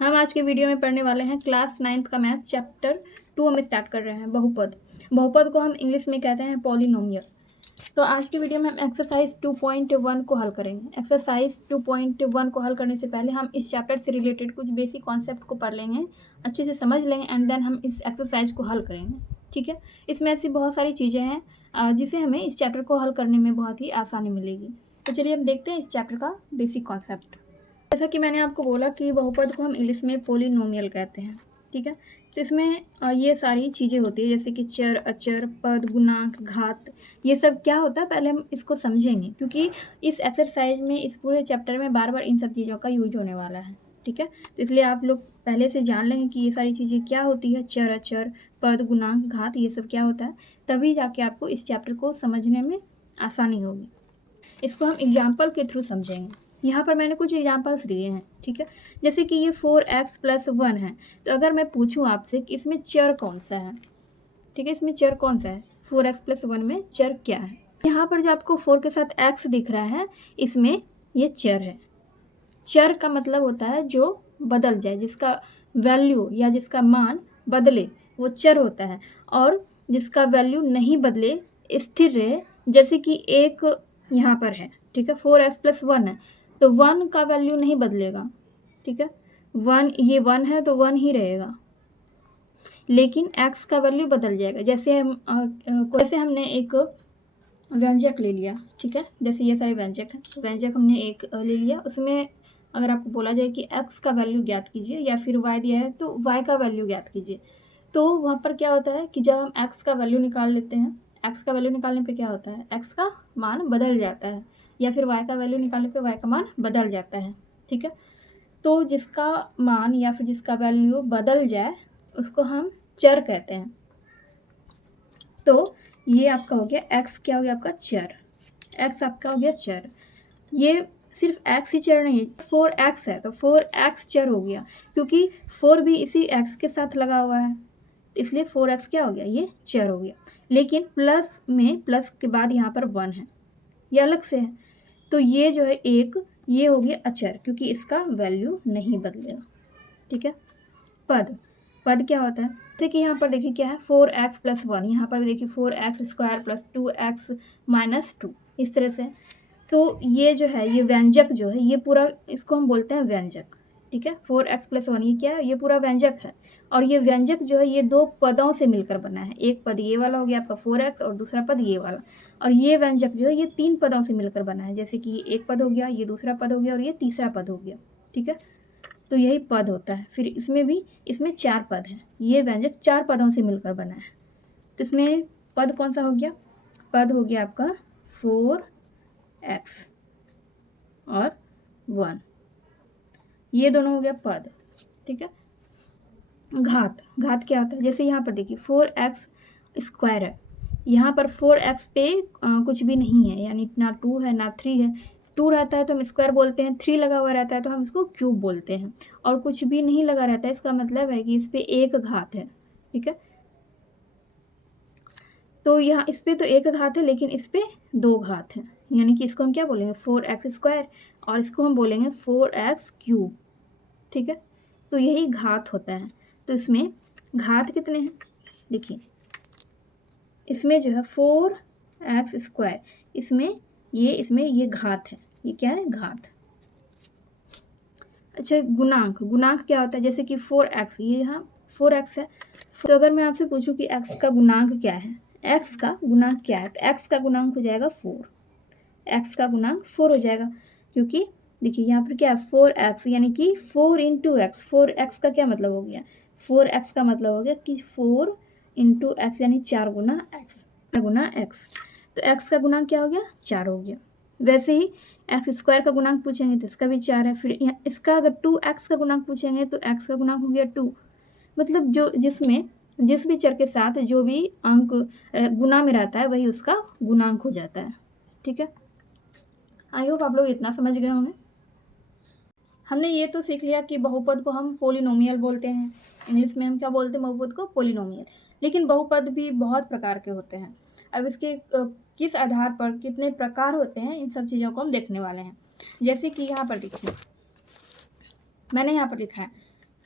हम आज के वीडियो में पढ़ने वाले हैं क्लास 9th का मैथ चैप्टर 2 हम स्टार्ट कर रहे हैं बहुपद। बहुपद को हम इंग्लिश में कहते हैं पॉलिनोमियल। तो आज की वीडियो में हम एक्सरसाइज 2.1 को हल करेंगे। एक्सरसाइज 2.1 को हल करने से पहले हम इस चैप्टर से रिलेटेड कुछ बेसिक कॉन्सेप्ट को पढ़ लेंगे, अच्छे से समझ लेंगे एंड देन हम इस एक्सरसाइज को हल करेंगे। ठीक है, इसमें ऐसी बहुत सारी चीज़ें हैं जिसे हमें इस चैप्टर को हल करने में बहुत ही आसानी मिलेगी। तो चलिए हम देखते हैं इस चैप्टर का बेसिक कॉन्सेप्ट। जैसा कि मैंने आपको बोला कि बहुपद को हम इंग्लिश में पोलिनोमियल कहते हैं। ठीक है, तो इसमें ये सारी चीज़ें होती है जैसे कि चर, अचर, पद, गुणांक, घात, ये सब क्या होता है पहले हम इसको समझेंगे, क्योंकि इस एक्सरसाइज में इस पूरे चैप्टर में बार बार इन सब चीज़ों का यूज होने वाला है। ठीक है, तो इसलिए आप लोग पहले से जान लेंगे कि ये सारी चीज़ें क्या होती है, चर, अचर, पद, गुणांक, घात, ये सब क्या होता है, तभी जाके आपको इस चैप्टर को समझने में आसानी होगी। इसको हम एग्जाम्पल के थ्रू समझेंगे। यहाँ पर मैंने कुछ एग्जाम्पल्स दिए हैं। ठीक है, जैसे कि ये 4x + 1 है, तो अगर मैं पूछूं आपसे कि इसमें चर कौन सा है, ठीक है, इसमें चर कौन सा है, 4x + 1 में चर क्या है। यहाँ पर जो आपको 4 के साथ x दिख रहा है, इसमें ये चर है। चर का मतलब होता है जो बदल जाए, जिसका वैल्यू या जिसका मान बदले, वो चर होता है। और जिसका वैल्यू नहीं बदले, स्थिर रहे, जैसे कि एक यहाँ पर है। ठीक है, 4x + 1 है, तो 1 का वैल्यू नहीं बदलेगा। ठीक है, 1, ये 1 है तो 1 ही रहेगा, लेकिन x का वैल्यू बदल जाएगा। जैसे हमने एक व्यंजक ले लिया। ठीक है, जैसे ये सारे व्यंजक हैं, व्यंजक हमने एक ले लिया, उसमें अगर आपको बोला जाए कि x का वैल्यू ज्ञात कीजिए या फिर y दिया है तो y का वैल्यू ज्ञात कीजिए, तो वहाँ पर क्या होता है कि जब हम x का वैल्यू निकाल लेते हैं, x का वैल्यू निकालने पे क्या होता है, x का मान बदल जाता है, या फिर y का वैल्यू निकालने पे y का मान बदल जाता है। ठीक है, तो जिसका मान या फिर जिसका वैल्यू बदल जाए उसको हम चर कहते हैं। तो ये आपका हो गया x, क्या हो गया आपका चर, x आपका हो गया चर। ये सिर्फ x ही चर नहीं, 4x है तो 4x चर हो गया, क्योंकि 4 भी इसी x के साथ लगा हुआ है, इसलिए 4x क्या हो गया, ये चर हो गया। लेकिन प्लस में, प्लस के बाद यहाँ पर 1 है, ये अलग से है, तो ये जो है एक, ये हो गया अचर, क्योंकि इसका वैल्यू नहीं बदलेगा। ठीक है, पद, पद क्या होता है, जैसे कि यहाँ पर देखिए क्या है, 4x + 1, यहाँ पर देखिए 4x² + 2x - 2, इस तरह से। तो ये जो है, ये व्यंजक जो है, ये पूरा इसको हम बोलते हैं व्यंजक। ठीक है, 4x + 1 ये क्या है, ये पूरा व्यंजक है। और ये व्यंजक जो है ये दो पदों से मिलकर बना है, एक पद ये वाला हो गया आपका 4x और दूसरा पद ये वाला। और ये व्यंजक जो है ये 3 पदों से मिलकर बना है, जैसे कि एक पद हो गया, ये दूसरा पद हो गया और ये तीसरा पद हो गया। ठीक है, तो यही पद होता है। फिर इसमें भी, इसमें 4 पद हैं, ये व्यंजक 4 पदों से मिलकर बना है। तो इसमें पद कौन सा हो गया, पद हो गया आपका 4x और 1, ये दोनों हो गया पद। ठीक है, घात, घात क्या होता है, जैसे यहाँ पर देखिए 4x² है, यहाँ पर 4x पे कुछ भी नहीं है, यानी ना 2 है ना 3 है। 2 रहता है तो हम स्क्वायर बोलते हैं, 3 लगा हुआ रहता है तो हम इसको क्यूब बोलते हैं, और कुछ भी नहीं लगा रहता है, इसका मतलब है कि इस पे एक घात है। ठीक है, तो यहाँ इस पे तो एक घात है, लेकिन इस पे 2 घात है, यानी कि इसको हम क्या बोलेंगे, 4x² और इसको हम बोलेंगे 4x³। ठीक है, तो यही घात होता है। तो इसमें घात कितने हैं, देखिए इसमें जो है 4x², इसमें ये घात है, ये क्या है, घात। अच्छा, गुणांक, गुणांक क्या होता है, जैसे कि 4x, ये यहाँ 4x है, तो अगर मैं आपसे पूछूं कि x का गुणांक क्या है, x का गुणांक क्या है, तो x का गुणांक हो जाएगा 4, x का गुणांक 4 हो जाएगा, क्योंकि देखिए यहाँ पर क्या है 4x, यानी कि 4 × x, 4x का क्या मतलब हो गया, 4x का मतलब हो गया कि 4 × x, यानी 4 गुना x, तो x का गुणांक क्या हो गया, 4 हो गया। वैसे ही x² का गुणांक पूछेंगे तो इसका भी 4 है। फिर यहाँ इसका अगर 2x का गुणांक पूछेंगे तो x का गुणांक हो गया 2, मतलब जो जिसमें जिस भी चर के साथ जो भी अंक गुना में रहता है वही उसका गुणांक हो जाता है। ठीक है, आई होप आप लोग इतना समझ गए होंगे। हमने ये तो सीख लिया कि बहुपद को हम पोलिनोमियल बोलते हैं, इंग्लिश में हम क्या बोलते हैं, बहुपद को पोलिनोमियल। लेकिन बहुपद भी बहुत प्रकार के होते हैं। अब इसके किस आधार पर कितने प्रकार होते हैं, इन सब चीज़ों को हम देखने वाले हैं। जैसे कि यहाँ पर देखिए, मैंने यहाँ पर लिखा है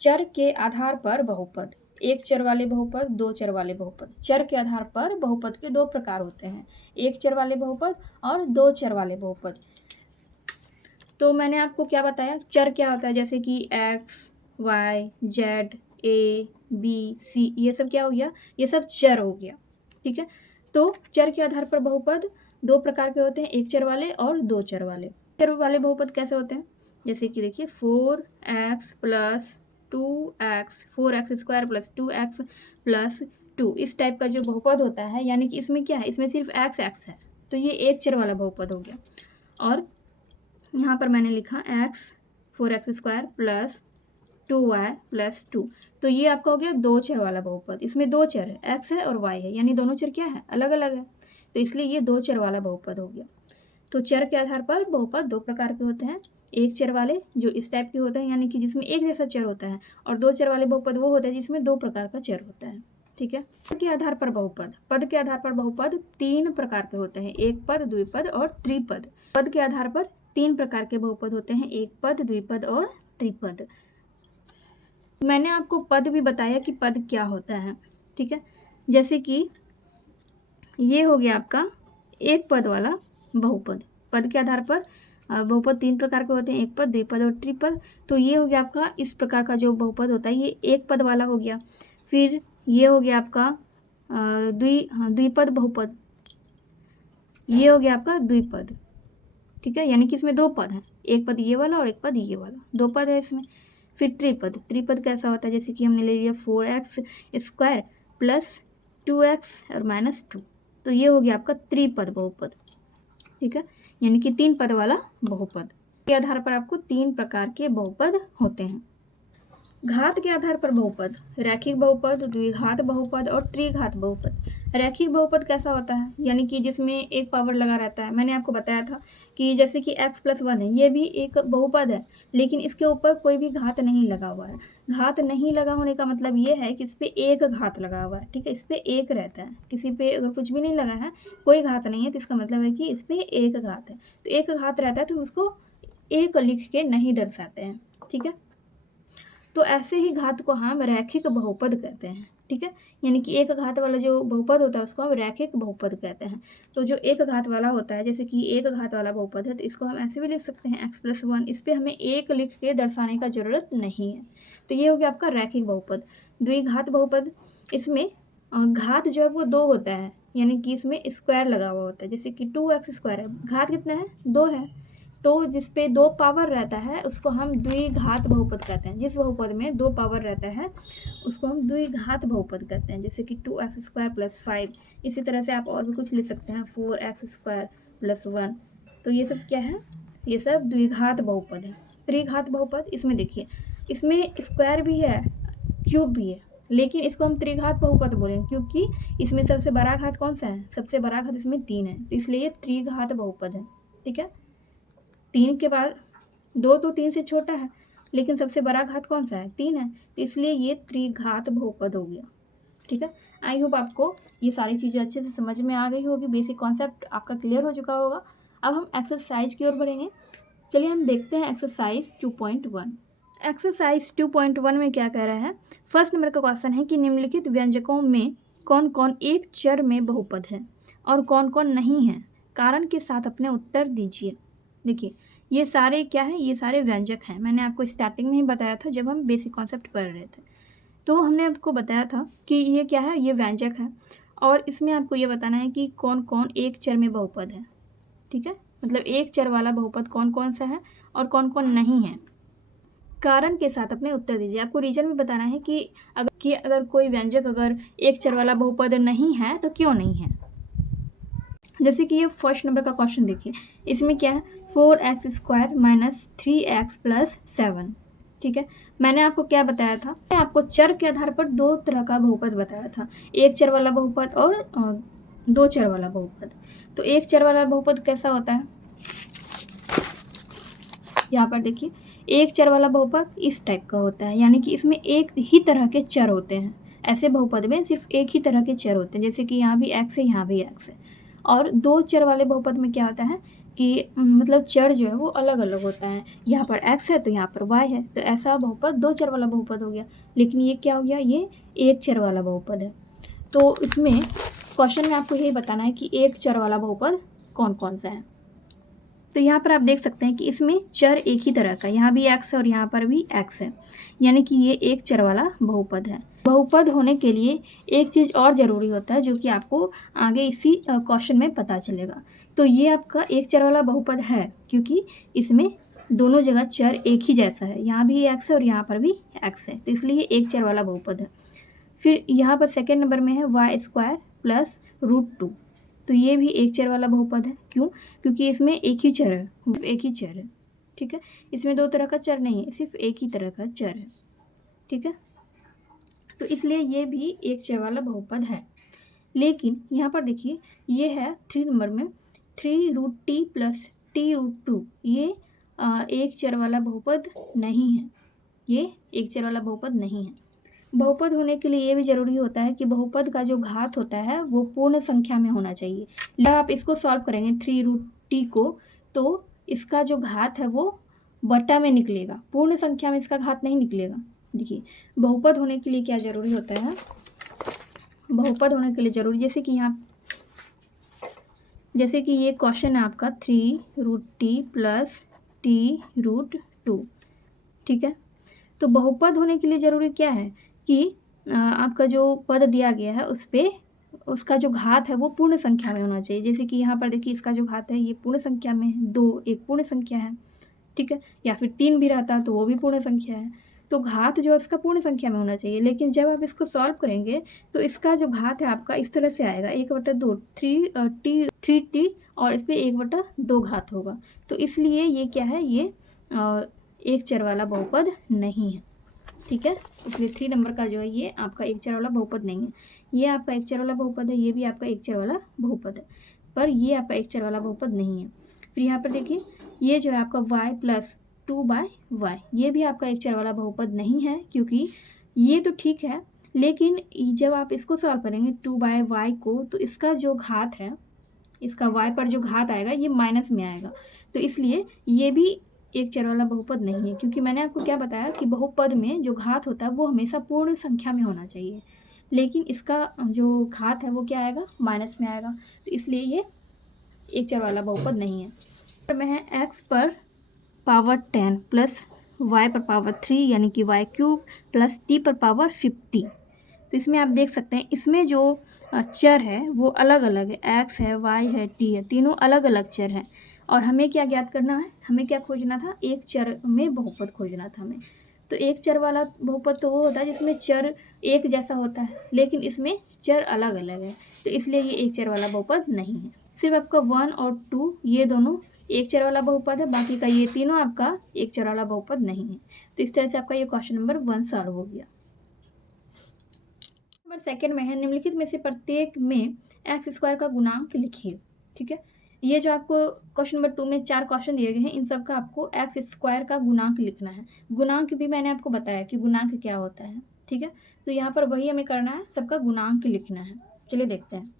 चर के आधार पर बहुपद, एक चर वाले बहुपद, दो चर वाले बहुपद। चर के आधार पर बहुपद के दो प्रकार होते हैं, एक चर वाले बहुपद और दो चर वाले बहुपद। तो मैंने आपको क्या बताया, चर क्या होता है, जैसे कि एक्स, वाई, जेड, ए, बी, सी, ये सब क्या हो गया, ये सब चर हो गया। ठीक है, तो चर के आधार पर बहुपद दो प्रकार के होते हैं, एक चर वाले और दो चर वाले। चर वाले बहुपद कैसे होते हैं, जैसे कि देखिए 4x plus 2x, 4x square plus 2x plus 2, इस टाइप का जो बहुपद होता है, यानी कि इसमें क्या है, इसमें सिर्फ x है, तो ये एक चर वाला बहुपद हो गया। और यहाँ पर मैंने लिखा x 4x square plus 2y plus 2, तो ये आपका हो गया दो चर वाला बहुपद। इसमें दो चर है, x है और y है, यानी दोनों चर क्या है, अलग अलग है, तो इसलिए ये दो चर वाला बहुपद हो गया। तो चर के आधार पर बहुपद दो प्रकार के होते हैं, एक चर वाले जो इस टाइप के होते हैं, यानी कि जिसमें एक जैसा चर होता है, और दो चर वाले बहुपद वो होता है जिसमें दो प्रकार का चर होता है। ठीक है, पद के आधार पर बहुपद, पद के आधार पर बहुपद तीन प्रकार के होते हैं, एक पद, द्विपद और त्रिपद। पद के आधार पर तीन प्रकार के बहुपद होते हैं, एक पद, द्विपद और त्रिपद। मैंने आपको पद भी बताया कि पद क्या होता है। ठीक है, जैसे कि ये हो गया आपका एक पद वाला बहुपद। पद के आधार पर बहुपद तीन प्रकार के होते हैं, एक पद, द्विपद और त्रिपद। तो ये हो गया आपका इस प्रकार का जो बहुपद होता है, ये एक पद वाला हो गया। फिर ये हो गया आपका द्विपद बहुपद, ये हो गया आपका द्विपद। ठीक है, यानी कि इसमें दो पद हैं, एक पद ये वाला और एक पद ये वाला, दो पद है इसमें। फिर त्रिपद, त्रिपद कैसा होता है, जैसे कि हमने ले लिया 4x स्क्वायर प्लस 2x और माइनस 2, तो ये हो गया आपका त्रिपद बहुपद। ठीक है, यानी कि तीन पद वाला बहुपद। के आधार पर आपको तीन प्रकार के बहुपद होते हैं। घात के आधार पर बहुपद, रैखिक बहुपद, द्विघात बहुपद और त्रिघात बहुपद। रैखिक बहुपद कैसा होता है, यानी कि जिसमें एक पावर लगा रहता है। मैंने आपको बताया था कि जैसे कि x + 1 है, ये भी एक बहुपद है, लेकिन इसके ऊपर कोई भी घात नहीं लगा हुआ है। घात नहीं लगा होने का मतलब ये है कि इस पर एक घात लगा हुआ है। ठीक है, इस पर एक रहता है, किसी पे अगर कुछ भी नहीं लगा है, कोई घात नहीं है, तो इसका मतलब है कि इस पर एक घात है। तो एक घात रहता है तो हम उसको एक लिख के नहीं दर्शाते हैं। ठीक है, तो ऐसे ही घात को हम रैखिक बहुपद कहते हैं। ठीक है, यानी कि एक घात वाला जो बहुपद होता है उसको हम रैखिक बहुपद कहते हैं। तो जो एक घात वाला होता है, जैसे कि एक घात वाला बहुपद है, तो इसको हम ऐसे भी लिख सकते हैं x + 1, इस पर हमें एक लिख के दर्शाने का जरूरत नहीं है। तो ये हो गया आपका रैखिक बहुपद। द्विघात बहुपद, इसमें घात जो है वो दो होता है, यानी कि इसमें स्क्वायर लगा हुआ होता है। जैसे कि 2x स्क्वायर है, घात कितना है, दो है, तो जिसपे दो पावर रहता है उसको हम द्विघात बहुपद कहते हैं। जिस बहुपद में दो पावर रहता है उसको हम द्विघात बहुपद कहते हैं, जैसे कि 2x स्क्वायर प्लस 5। इसी तरह से आप और भी कुछ लिख सकते हैं, 4x स्क्वायर प्लस 1। तो ये सब क्या है, ये सब द्विघात बहुपद है। त्रिघात बहुपद, इसमें देखिए, इसमें स्क्वायर भी है, क्यूब भी है, लेकिन इसको हम त्रिघात बहुपद बोलेंगे क्योंकि इसमें सबसे बड़ा घात कौन सा है, सबसे बड़ा घात इसमें 3 है, तो इसलिए ये त्रिघात बहुपद है। ठीक है, 3 के बाद 2 तो 3 से छोटा है, लेकिन सबसे बड़ा घात कौन सा है, 3 है, तो इसलिए ये त्रिघात बहुपद हो गया। ठीक है, आई होप आपको ये सारी चीज़ें अच्छे से समझ में आ गई होगी, बेसिक कॉन्सेप्ट आपका क्लियर हो चुका होगा। अब हम एक्सरसाइज की ओर बढ़ेंगे। चलिए हम देखते हैं एक्सरसाइज 2.1। एक्सरसाइज 2.1 में क्या कह रहा है, फर्स्ट नंबर का क्वेश्चन है कि निम्नलिखित व्यंजकों में कौन कौन एक चर में बहुपद है और कौन कौन नहीं है, कारण के साथ अपने उत्तर दीजिए। देखिए, ये सारे क्या है, ये सारे व्यंजक हैं। मैंने आपको स्टार्टिंग में ही बताया था जब हम बेसिक कॉन्सेप्ट पढ़ रहे थे, तो हमने आपको बताया था कि ये क्या है, ये व्यंजक है, और इसमें आपको ये बताना है कि कौन कौन एक चर में बहुपद है। ठीक है, मतलब एक चर वाला बहुपद कौन कौन सा है और कौन कौन नहीं है, कारण के साथ अपने उत्तर दीजिए। आपको रीजन भी बताना है कि अगर कोई व्यंजक अगर एक चर वाला बहुपद नहीं है तो क्यों नहीं है। जैसे कि ये फर्स्ट नंबर का क्वेश्चन देखिए, इसमें क्या है, 4x square minus 3x plus 7। ठीक है, मैंने आपको क्या बताया था, मैं आपको चर के आधार पर दो तरह का बहुपद बताया था, एक चर वाला बहुपद और दो चर वाला बहुपद। तो एक चर वाला बहुपद कैसा होता है, यहाँ पर देखिए, एक चर वाला बहुपद इस टाइप का होता है, यानी कि इसमें एक ही तरह के चर होते हैं। ऐसे बहुपद में सिर्फ एक ही तरह के चर होते हैं, जैसे कि यहाँ भी x है, यहाँ भी x है। और दो चर वाले बहुपद में क्या होता है, कि मतलब चर जो है वो अलग अलग होता है, यहाँ पर x है तो यहाँ पर y है, तो ऐसा बहुपद दो चर वाला बहुपद हो गया। लेकिन ये क्या हो गया, ये एक चर वाला बहुपद है। तो इसमें क्वेश्चन में आपको यही बताना है कि एक चर वाला बहुपद कौन कौन सा है। तो यहाँ पर आप देख सकते हैं कि इसमें चर एक ही तरह का, यहाँ भी x है और यहाँ पर भी x है, यानी कि ये एक चर वाला बहुपद है। बहुपद होने के लिए एक चीज़ और ज़रूरी होता है जो कि आपको आगे इसी क्वेश्चन में पता चलेगा। तो ये आपका एक चर वाला बहुपद है क्योंकि इसमें दोनों जगह चर एक ही जैसा है, यहाँ भी x है और यहाँ पर भी x है, तो इसलिए एक चर वाला बहुपद है। फिर यहाँ पर सेकेंड नंबर में है y² प्लस √2, तो ये भी एक चर वाला बहुपद है। क्यों? क्योंकि इसमें एक ही चर है, एक ही चर है, ठीक है। इसमें दो तरह का चर नहीं है, सिर्फ एक ही तरह का चर है, ठीक है। तो इसलिए ये भी एक चर वाला बहुपद है। लेकिन यहाँ पर देखिए ये है 3 नंबर में 3√t प्लस t√2, ये एक चर वाला बहुपद नहीं है, ये एक चर वाला बहुपद नहीं है। बहुपद होने के लिए ये भी ज़रूरी होता है कि बहुपद का जो घात होता है वो पूर्ण संख्या में होना चाहिए। जब आप इसको सॉल्व करेंगे 3√t को, तो इसका जो घात है वो बटा में निकलेगा, पूर्ण संख्या में इसका घात नहीं निकलेगा। देखिए बहुपद होने के लिए क्या ज़रूरी होता है, बहुपद होने के लिए ज़रूरी, जैसे कि ये क्वेश्चन है आपका 3√t प्लस t√2, ठीक है। तो बहुपद होने के लिए ज़रूरी क्या है कि आपका जो पद दिया गया है उस पर उसका जो घात है वो पूर्ण संख्या में होना चाहिए। जैसे कि यहाँ पर देखिए इसका जो घात है ये पूर्ण संख्या में है, 2 एक पूर्ण संख्या है, ठीक है, या फिर 3 भी रहता तो वो भी पूर्ण संख्या है। तो घात जो है इसका पूर्ण संख्या में होना चाहिए। लेकिन जब आप इसको सॉल्व करेंगे तो इसका जो घात है आपका इस तरह से आएगा 1/2, 3t और इस पर 1/2 घात होगा। तो इसलिए ये क्या है, ये एक चर वाला बहुपद नहीं है, ठीक है। इसलिए 3 नंबर का जो है ये आपका एक चर वाला बहुपद नहीं है। ये आपका एक चर वाला बहुपद है, ये भी आपका एक चर वाला बहुपद है, पर ये आपका एक चर वाला बहुपद नहीं है। फिर यहाँ पर देखिए ये जो है आपका y प्लस 2/y, ये भी आपका एक चर वाला बहुपद नहीं है, क्योंकि ये तो ठीक है लेकिन जब आप इसको सॉल्व करेंगे 2/y को, तो इसका जो घात है, इसका y पर जो घात आएगा ये माइनस में आएगा, तो इसलिए ये भी एक चर वाला बहुपद नहीं है। क्योंकि मैंने आपको क्या बताया कि बहुपद में जो घात होता है वो हमेशा पूर्ण संख्या में होना चाहिए, लेकिन इसका जो घात है वो क्या आएगा, माइनस में आएगा, तो इसलिए ये एक चर वाला बहुपद नहीं है। में है x पर पावर 10 प्लस y पर पावर 3 यानी कि y³ प्लस t पर पावर 50। तो इसमें आप देख सकते हैं इसमें जो चर है वो अलग अलग है, x है, y है, t है, तीनों अलग अलग चर हैं। और हमें क्या ज्ञात करना है, हमें क्या खोजना था, एक चर में बहुपद खोजना था हमें। तो एक चर वाला बहुपद तो वो होता है जिसमें चर एक जैसा होता है, लेकिन इसमें चर अलग अलग है, तो इसलिए ये एक चर वाला बहुपद नहीं है। सिर्फ आपका 1 और 2 ये दोनों एक चर वाला बहुपद है, बाकी का ये तीनों आपका एक चर वाला बहुपद नहीं है। तो इस तरह से आपका ये क्वेश्चन नंबर 1 सॉल्व हो गया। नंबर सेकंड में है निम्नलिखित में से प्रत्येक में x² का गुणांक लिखिए, ठीक है। ये जो आपको क्वेश्चन नंबर 2 में 4 क्वेश्चन दिए गए हैं, इन सब का आपको x² का गुणांक लिखना है। गुणांक भी मैंने आपको बताया कि गुणांक क्या होता है, ठीक है। तो यहाँ पर वही हमें करना है, सबका गुणांक लिखना है। चलिए देखते हैं।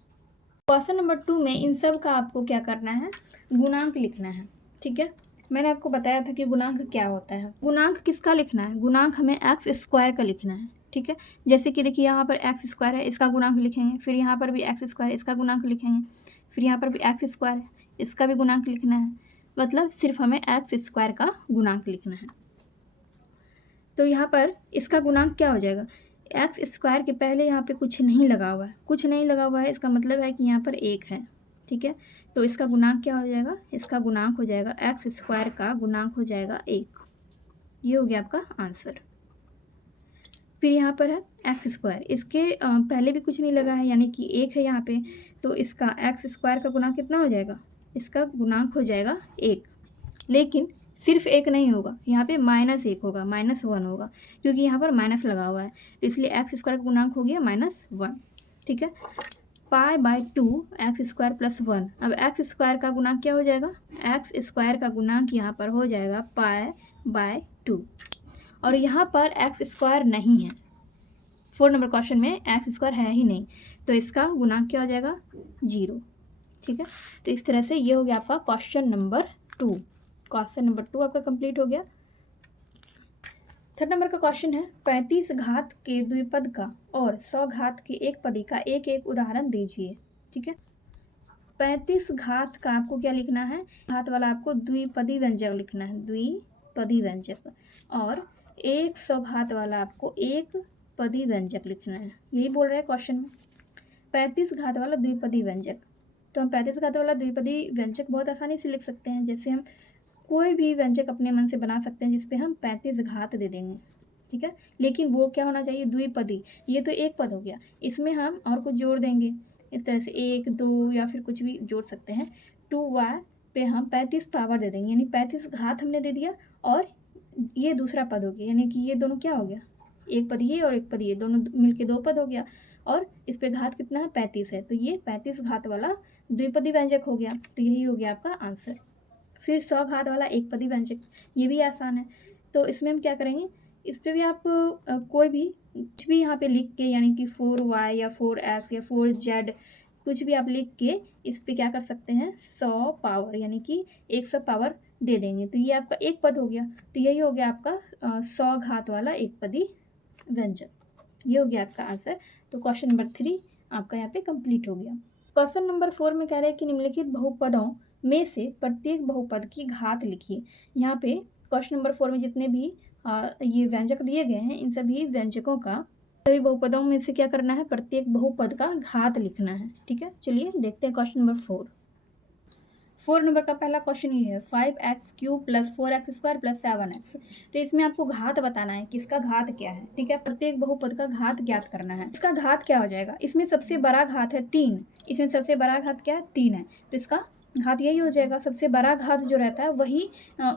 क्वेश्चन नंबर 2 में इन सब का आपको क्या करना है, गुणांक लिखना है, ठीक है। मैंने आपको बताया था कि गुणांक क्या होता है। गुणांक किसका लिखना है, गुणांक हमें x² का लिखना है, ठीक है। जैसे कि देखिए यहाँ पर x² है, इसका गुणांक लिखेंगे, फिर यहाँ पर भी x² इसका गुणांक लिखेंगे, फिर यहाँ पर भी x² है, इसका भी गुणांक लिखना है। मतलब सिर्फ हमें x² का गुणांक लिखना है। तो यहाँ पर इसका गुणांक क्या हो जाएगा, x² के पहले यहाँ पे कुछ नहीं लगा हुआ है, कुछ नहीं लगा हुआ है, इसका मतलब है कि यहाँ पर 1 है, ठीक है। तो इसका गुणांक क्या हो जाएगा, इसका गुणांक हो जाएगा x² का गुणांक हो जाएगा 1। ये हो गया आपका आंसर। फिर यहाँ पर है x², इसके पहले भी कुछ नहीं लगा है यानी कि 1 है यहाँ पे, तो इसका x² का गुणांक कितना हो जाएगा, इसका गुणांक हो जाएगा 1। लेकिन सिर्फ 1 नहीं होगा, यहाँ पे -1 होगा, -1 होगा, क्योंकि यहाँ पर माइनस लगा हुआ है, तो इसलिए x² का गुणांक हो गया -1, ठीक है। π/2 x² + 1। अब x² का गुणांक क्या हो जाएगा, x² का गुणांक यहाँ पर हो जाएगा π/2, और यहाँ पर x² नहीं है, 4 नंबर क्वेश्चन में x² है ही नहीं, तो इसका गुणांक क्या हो जाएगा 0, ठीक है। तो इस तरह से ये हो गया आपका क्वेश्चन नंबर 2। क्वेश्चन नंबर 2 आपका कंप्लीट हो गया। थर्ड नंबर का क्वेश्चन है 35 घात के द्विपद का और 100 घात के एक पदी का एक एक उदाहरण दीजिए। ठीक है। 35 घात का आपको क्या लिखना है, घात वाला आपको द्विपदी व्यंजक लिखना है, द्विपदी व्यंजक। और 100 घात वाला आपको एक पदी व्यंजक लिखना है। यही बोल रहे हैं क्वेश्चन में, 35 घात वाला द्विपदी व्यंजक। तो हम 35 घात वाला द्विपदी व्यंजक बहुत आसानी से लिख सकते हैं। जैसे हम कोई भी व्यंजक अपने मन से बना सकते हैं जिसपे हम 35 घात दे देंगे। ठीक है। लेकिन वो क्या होना चाहिए, द्विपदी। ये तो एक पद हो गया, इसमें हम और कुछ जोड़ देंगे इस तरह से 1 2 या फिर कुछ भी जोड़ सकते हैं। 2y पे हम 35 पावर दे देंगे, यानी 35 घात हमने दे दिया। और ये दूसरा पद हो गया, यानी कि ये दोनों क्या हो गया, एक पद ये और एक पद ये, दोनों मिलके 2 पद हो गया। और इस पे घात कितना है, 35 है। तो ये 35 घात वाला द्विपदी व्यंजक हो गया। तो यही हो गया आपका आंसर। फिर 100 घात वाला एक पदी व्यंजक, ये भी आसान है। तो इसमें हम क्या करेंगे, इस पर भी आप कोई भी कुछ भी यहाँ पे लिख के, यानी कि 4y या 4x या 4z कुछ भी आप लिख के इस पे क्या कर सकते हैं, 100 पावर यानी कि 100 पावर दे देंगे। तो ये आपका एक पद हो गया। तो यही हो गया आपका 100 घात वाला एक पदी व्यंजक। ये हो गया आपका आंसर। तो क्वेश्चन नंबर 3 आपका यहाँ पे कंप्लीट हो गया। क्वेश्चन नंबर 4 में कह रहे हैं कि निम्नलिखित बहुपदों में से प्रत्येक बहुपद की घात लिखिए। यहाँ पे क्वेश्चन नंबर 4 में जितने भी ये व्यंजक दिए गए हैं, इन सभी व्यंजकों का, सभी बहुपदों में से क्या करना है, प्रत्येक बहुपद का घात लिखना है। ठीक है। चलिए देखते हैं क्वेश्चन नंबर 4 नंबर का पहला क्वेश्चन ये है 5x³ + 4x² + 7x। तो इसमें आपको घात बताना है कि इसका घात क्या है। ठीक है। प्रत्येक बहुपद का घात ज्ञात करना है। इसका घात क्या हो जाएगा, इसमें सबसे बड़ा घात है 3, इसमें सबसे बड़ा घात क्या है, 3 है। तो इसका घात यही हो जाएगा, सबसे बड़ा घात जो रहता है वही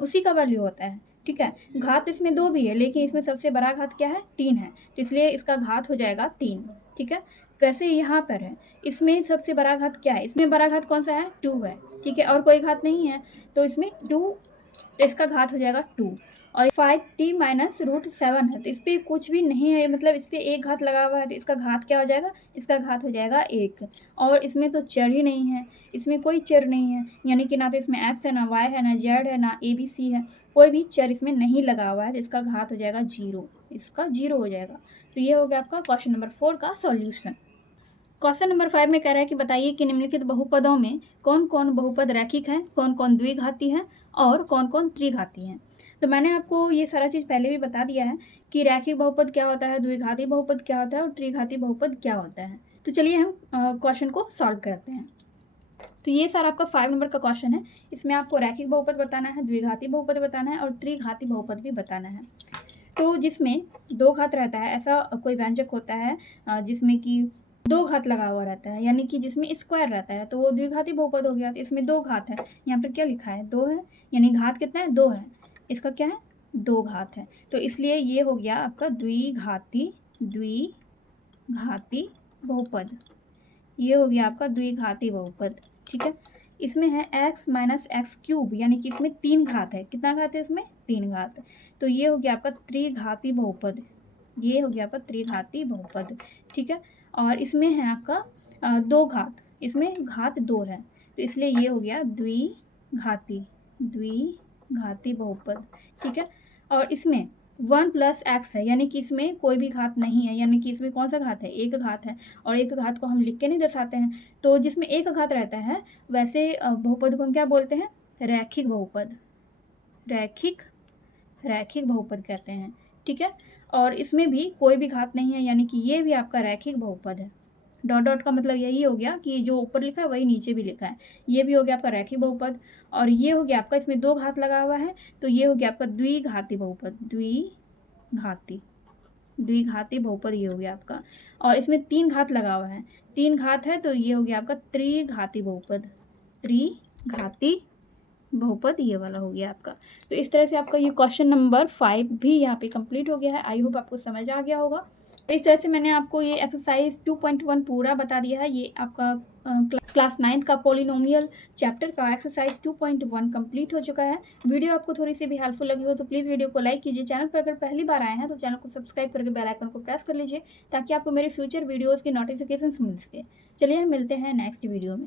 उसी का वैल्यू होता है। ठीक है। घात इसमें 2 भी है, लेकिन इसमें सबसे बड़ा घात क्या है, 3 है। तो इसलिए इसका घात हो जाएगा 3। ठीक है। वैसे यहाँ पर है, इसमें सबसे बड़ा घात क्या है, इसमें बड़ा घात कौन सा है, 2 है। ठीक है। और कोई घात नहीं है, तो इसमें 2, तो इसका घात हो जाएगा 2। और 5t - √7 है, तो इस पर कुछ भी नहीं है, मतलब इस पर एक घात लगा हुआ है। तो इसका घात क्या हो जाएगा, इसका घात हो जाएगा 1। और इसमें तो चर ही नहीं है, इसमें कोई चर नहीं है, यानी कि ना तो इसमें x है, ना y है, ना z है, ना ABC है, कोई भी चर इसमें नहीं लगा हुआ है। तो इसका घात हो जाएगा 0, इसका 0 हो जाएगा। तो ये हो गया आपका क्वेश्चन नंबर 4 का सॉल्यूशन। क्वेश्चन नंबर 5 में कह रहा है कि बताइए कि निम्नलिखित बहुपदों में कौन कौन बहुपद रैखिक हैं, कौन कौन द्विघाती हैं और कौन कौन त्रिघाती हैं। तो मैंने आपको ये सारा चीज़ पहले भी बता दिया है कि रैखिक बहुपद क्या होता है, द्विघाती बहुपद क्या होता है और त्रिघाती बहुपद क्या होता है। तो चलिए हम क्वेश्चन को सॉल्व करते हैं। तो ये सारा आपका 5 नंबर का क्वेश्चन है। इसमें आपको रैखिक बहुपद बताना है, द्विघाती बहुपद बताना है और त्रिघाती बहुपद भी बताना है। तो जिसमें 2 घात रहता है, ऐसा कोई व्यंजक होता है जिसमें कि 2 घात लगा हुआ रहता है, यानी कि जिसमें स्क्वायर रहता है, तो वो द्विघाती बहुपद हो गया। तो इसमें 2 घात है, यहाँ पर क्या लिखा है, 2 है, यानी घात कितना है, 2 है। इसका क्या है, 2 घात है। तो इसलिए ये हो गया आपका द्विघाती बहुपद। ये हो गया आपका द्विघाती बहुपद। ठीक है। इसमें है x - x³, यानी कि इसमें 3 घात है। कितना घात है इसमें, 3 घात। तो ये हो गया आपका त्रिघाती बहुपद। ये हो गया आपका त्रिघाती बहुपद। ठीक है। और इसमें है आपका 2 घात, इसमें घात 2 है। तो इसलिए ये हो गया द्विघाती बहुपद। ठीक है। और इसमें 1 + x है, यानी कि इसमें कोई भी घात नहीं है, यानी कि इसमें कौन सा घात है, एक घात है। और एक घात को हम लिख के नहीं दर्शाते हैं। तो जिसमें एक घात रहता है वैसे बहुपद को हम क्या बोलते हैं, रैखिक बहुपद। रैखिक बहुपद कहते हैं। ठीक है। और इसमें भी कोई भी घात नहीं है, यानी कि ये भी आपका रैखिक बहुपद है। डॉट डॉट का मतलब यही हो गया कि जो ऊपर लिखा है वही नीचे भी लिखा है। ये भी हो गया आपका रैखिक बहुपद। और ये हो गया आपका, इसमें 2 घात लगा हुआ है, तो ये हो गया आपका द्विघाती बहुपद। द्विघाती बहुपद ये हो गया आपका। और इसमें 3 घात लगा हुआ है, 3 घात है, तो ये हो गया आपका त्रिघाती बहुपद ये वाला हो गया आपका। तो इस तरह से आपका ये क्वेश्चन नंबर 5 भी यहाँ पे कंप्लीट हो गया है। आई होप आपको समझ आ गया होगा। तो इस तरह से मैंने आपको ये एक्सरसाइज 2.1 पूरा बता दिया है। ये आपका क्लास 9 का पॉलिनोमियल चैप्टर का एक्सरसाइज 2.1 कंप्लीट हो चुका है। वीडियो आपको थोड़ी सी भी हेल्पफुल लगी हो तो प्लीज़ वीडियो को लाइक कीजिए। चैनल पर अगर पहली बार आए हैं तो चैनल को सब्सक्राइब करके बेल आइकन को प्रेस कर लीजिए, ताकि आपको मेरे फ्यूचर वीडियोज़ की नोटिफिकेशन मिल सके। चलिए हम मिलते हैं नेक्स्ट वीडियो में।